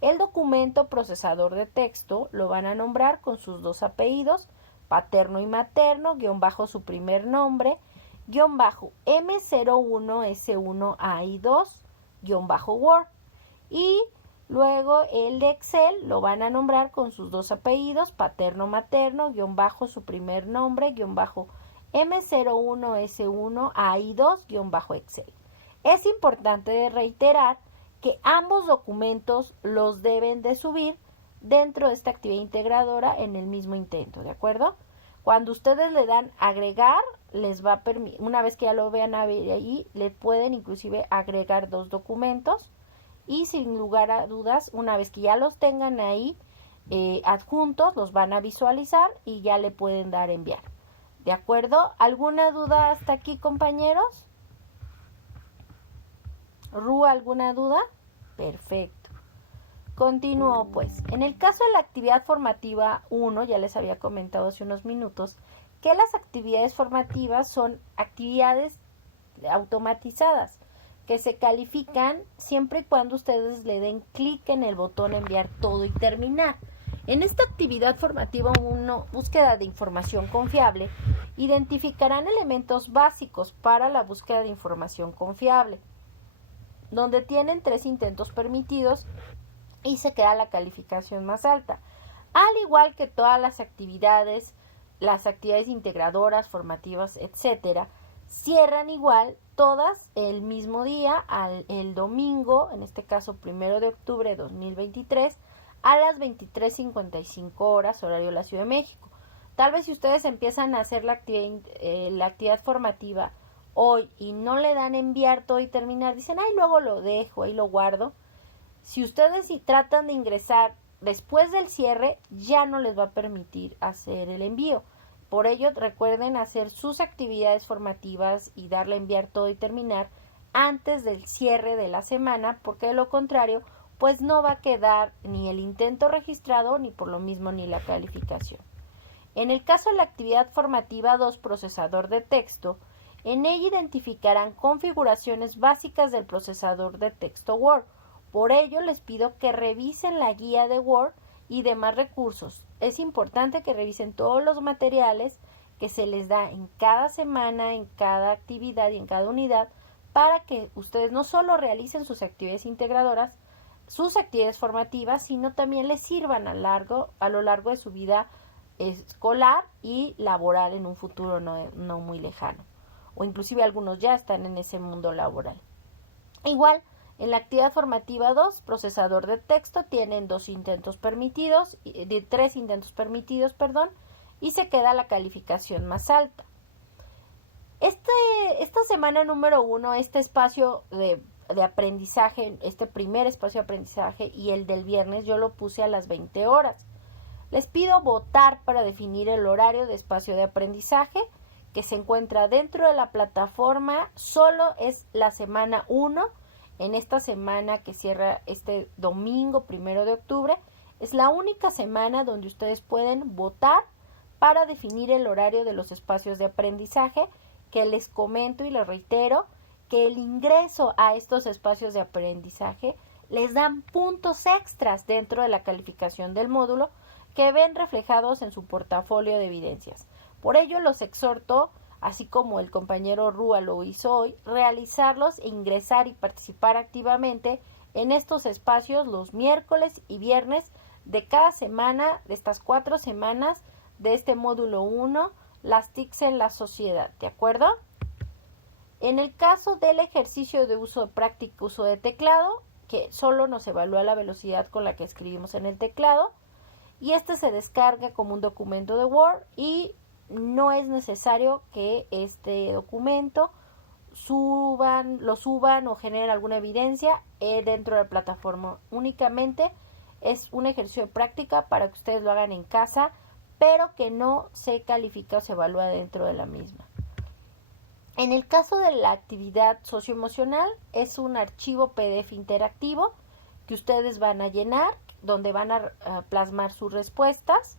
El documento procesador de texto lo van a nombrar con sus 2 apellidos, paterno y materno, guión bajo su primer nombre, guión bajo M01S1AI2, guión bajo Word. Y luego el de Excel lo van a nombrar con sus 2 apellidos, paterno, materno, guión bajo su primer nombre, guión bajo M01S1AI2, guión bajo Excel. Es importante reiterar que ambos documentos los deben de subir dentro de esta actividad integradora en el mismo intento, ¿de acuerdo? Cuando ustedes le dan agregar, les va a permitir, una vez que ya lo vean ahí, le pueden inclusive agregar 2 documentos y sin lugar a dudas, una vez que ya los tengan ahí adjuntos, los van a visualizar y ya le pueden dar enviar. ¿De acuerdo? ¿Alguna duda hasta aquí, compañeros? ¿Ru, alguna duda? Perfecto. Continúo pues. En el caso de la actividad formativa 1, ya les había comentado hace unos minutos, que las actividades formativas son actividades automatizadas que se califican siempre y cuando ustedes le den clic en el botón enviar todo y terminar. En esta actividad formativa 1, búsqueda de información confiable, identificarán elementos básicos para la búsqueda de información confiable, donde tienen 3 intentos permitidos y se queda la calificación más alta. Al igual que todas las actividades integradoras, formativas, etcétera, cierran igual todas el mismo día, el domingo, en este caso 1 de octubre de 2023, a las 23:55 horas, horario de la Ciudad de México. Tal vez si ustedes empiezan a hacer la actividad formativa hoy y no le dan enviar todo y terminar, dicen, ay, luego lo dejo, ahí lo guardo. Si ustedes tratan de ingresar después del cierre, ya no les va a permitir hacer el envío. Por ello, recuerden hacer sus actividades formativas y darle a enviar todo y terminar antes del cierre de la semana, porque de lo contrario, pues no va a quedar ni el intento registrado ni por lo mismo ni la calificación. En el caso de la actividad formativa 2, procesador de texto, en ella identificarán configuraciones básicas del procesador de texto Word. Por ello, les pido que revisen la guía de Word y demás recursos. Es importante que revisen todos los materiales que se les da en cada semana, en cada actividad y en cada unidad, para que ustedes no solo realicen sus actividades integradoras, sus actividades formativas, sino también les sirvan a lo largo de su vida escolar y laboral en un futuro no muy lejano, o inclusive algunos ya están en ese mundo laboral. Igual, en la actividad formativa 2, procesador de texto, tienen 3 intentos permitidos, y se queda la calificación más alta. Esta semana número 1, este espacio de aprendizaje, este primer espacio de aprendizaje y el del viernes, yo lo puse a las 20 horas. Les pido votar para definir el horario de espacio de aprendizaje que se encuentra dentro de la plataforma. Solo es la semana 1, en esta semana que cierra este domingo 1 de octubre. Es la única semana donde ustedes pueden votar para definir el horario de los espacios de aprendizaje, que les comento y les reitero que el ingreso a estos espacios de aprendizaje les dan puntos extras dentro de la calificación del módulo que ven reflejados en su portafolio de evidencias. Por ello los exhorto, así como el compañero Rúa lo hizo hoy, realizarlos e ingresar y participar activamente en estos espacios los miércoles y viernes de cada semana, de estas 4 semanas de este módulo 1, las TICs en la sociedad, ¿de acuerdo? En el caso del ejercicio de uso práctico, uso de teclado, que solo nos evalúa la velocidad con la que escribimos en el teclado, y este se descarga como un documento de Word y no es necesario que este documento lo suban o generen alguna evidencia dentro de la plataforma. Únicamente es un ejercicio de práctica para que ustedes lo hagan en casa, pero que no se califica o se evalúa dentro de la misma. En el caso de la actividad socioemocional, es un archivo PDF interactivo que ustedes van a llenar, donde van a plasmar sus respuestas.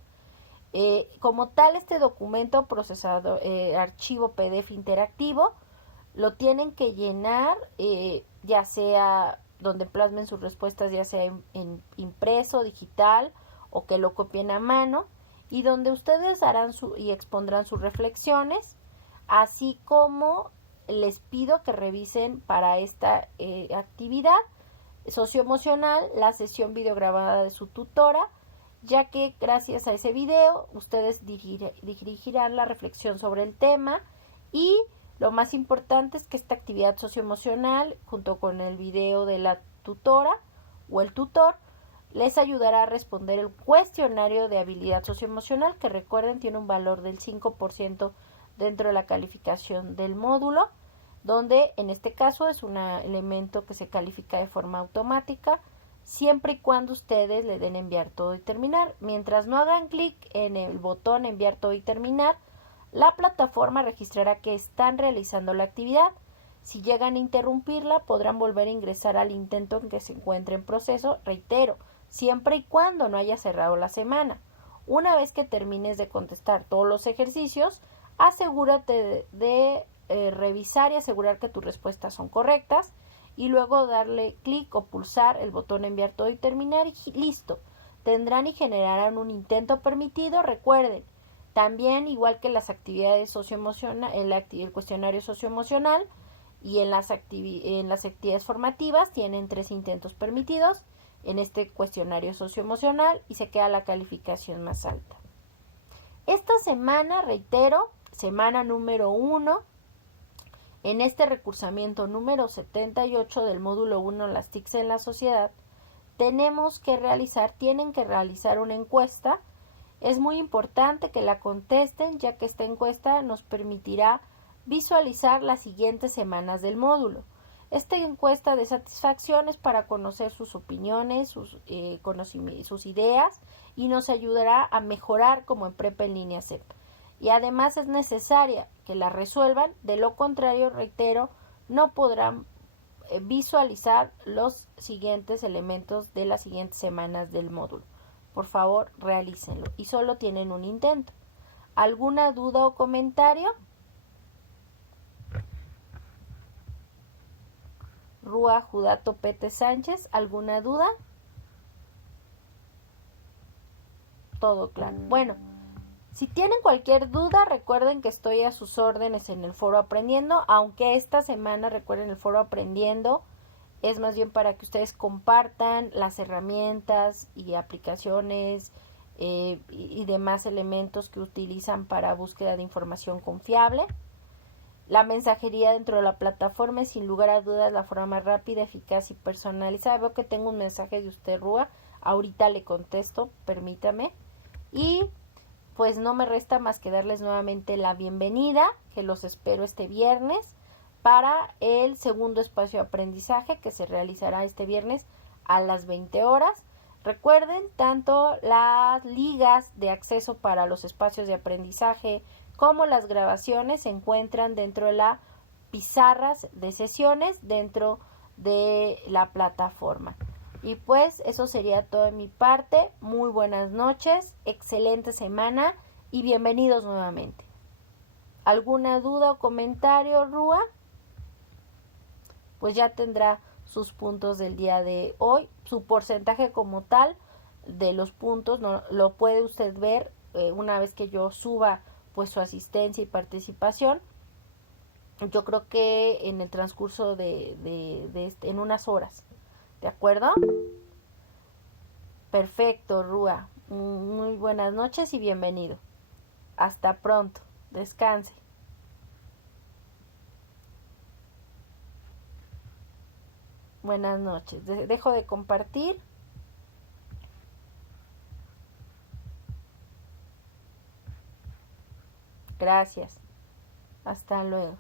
Como tal, este documento procesado, archivo PDF interactivo, lo tienen que llenar, ya sea donde plasmen sus respuestas, ya sea en impreso, digital, o que lo copien a mano, y donde ustedes harán y expondrán sus reflexiones, así como les pido que revisen para esta actividad socioemocional la sesión videograbada de su tutora, ya que gracias a ese video ustedes dirigirán la reflexión sobre el tema, y lo más importante es que esta actividad socioemocional, junto con el video de la tutora o el tutor, les ayudará a responder el cuestionario de habilidad socioemocional, que recuerden tiene un valor del 5% dentro de la calificación del módulo, donde en este caso es un elemento que se califica de forma automática, siempre y cuando ustedes le den enviar todo y terminar. Mientras no hagan clic en el botón enviar todo y terminar, la plataforma registrará que están realizando la actividad. Si llegan a interrumpirla, podrán volver a ingresar al intento en que se encuentre en proceso, reitero, siempre y cuando no haya cerrado la semana. Una vez que termines de contestar todos los ejercicios, asegúrate de revisar y asegurar que tus respuestas son correctas, y luego darle clic o pulsar el botón enviar todo y terminar y listo. Tendrán y generarán un intento permitido. Recuerden, también igual que las actividades socioemocionales, el cuestionario socioemocional y en las actividades formativas tienen 3 intentos permitidos en este cuestionario socioemocional y se queda la calificación más alta. Esta semana, reitero, semana número 1, en este recursamiento número 78 del módulo 1, las TICs en la sociedad, tienen que realizar una encuesta. Es muy importante que la contesten, ya que esta encuesta nos permitirá visualizar las siguientes semanas del módulo. Esta encuesta de satisfacción es para conocer sus opiniones, sus ideas, y nos ayudará a mejorar como en Prepa en línea CEP. Y además es necesaria que la resuelvan, de lo contrario, reitero, no podrán visualizar los siguientes elementos de las siguientes semanas del módulo. Por favor, realícenlo. Y solo tienen un intento. ¿Alguna duda o comentario? Rúa Judato Pete Sánchez, ¿alguna duda? Todo claro. Bueno, si tienen cualquier duda, recuerden que estoy a sus órdenes en el foro Aprendiendo, aunque esta semana, recuerden, el foro Aprendiendo es más bien para que ustedes compartan las herramientas y aplicaciones y demás elementos que utilizan para búsqueda de información confiable. La mensajería dentro de la plataforma es sin lugar a dudas la forma más rápida, eficaz y personalizada. Veo que tengo un mensaje de usted, Rúa. Ahorita le contesto, permítame. Y pues no me resta más que darles nuevamente la bienvenida, que los espero este viernes para el segundo espacio de aprendizaje que se realizará este viernes a las 20 horas. Recuerden, tanto las ligas de acceso para los espacios de aprendizaje como las grabaciones se encuentran dentro de las pizarras de sesiones dentro de la plataforma. Y pues eso sería todo de mi parte. Muy buenas noches, excelente semana y bienvenidos nuevamente. ¿Alguna duda o comentario, Rúa? Pues ya tendrá sus puntos del día de hoy. Su porcentaje como tal de los puntos no, lo puede usted ver una vez que yo suba pues su asistencia y participación. Yo creo que en el transcurso en unas horas. ¿De acuerdo? Perfecto, Rúa. Muy buenas noches y bienvenido. Hasta pronto. Descanse. Buenas noches. Dejo de compartir. Gracias. Hasta luego.